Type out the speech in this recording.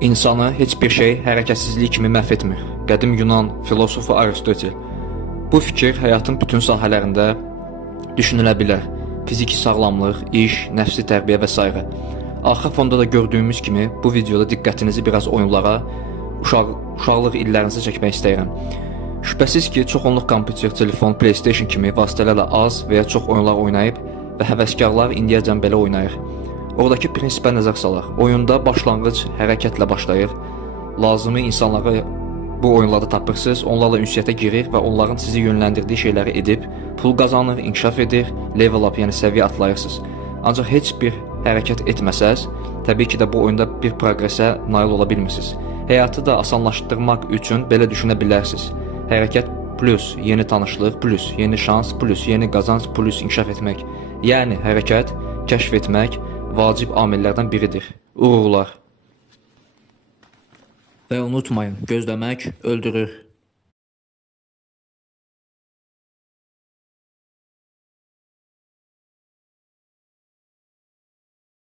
İnsanı heç bir şey hərəkətsizlik kimi məhv etmir. Qədim Yunan filosofu Aristotel. Bu fikir həyatın bütün sahələrində düşünülə bilər. Fiziki sağlamlıq, iş, nəfsi tərbiyə və s. Arxa fonda da gördüyümüz kimi bu videoda diqqətinizi biraz oyunlara, uşaqlıq illərinizə çəkmək istəyirəm. Şübhəsiz ki, çoxonluq kompüter, telefon, PlayStation kimi vasitələrlə az və ya çox oyunlar oynayıb və həvəskarlar indiyəcən belə oynayır. Oradakı prinsipə nəzər salaq. Oyunda başlanğıc hərəkətlə başlayır. Lazımi insanları bu oyunlarda tapırsınız, onlarla ünsiyyətə girir və onların sizi yönləndirdiyi şeyləri edib, pul qazanır, inkişaf edir, level up, yəni səviyyə atlayırsınız. Ancaq heç bir hərəkət etməsəz, təbii ki də bu oyunda bir progresə nail ola bilmirsiniz. Həyatı da asanlaşdırmaq üçün belə düşünə bilərsiniz. Hərəkət plus yeni tanışlıq, plus yeni şans, plus yeni qazanc, plus inkişaf etmək. Yəni hərəkət, kəşf etmək vacib amillərdən biridir. Uğurlar. Və unutmayın, gözləmək öldürür.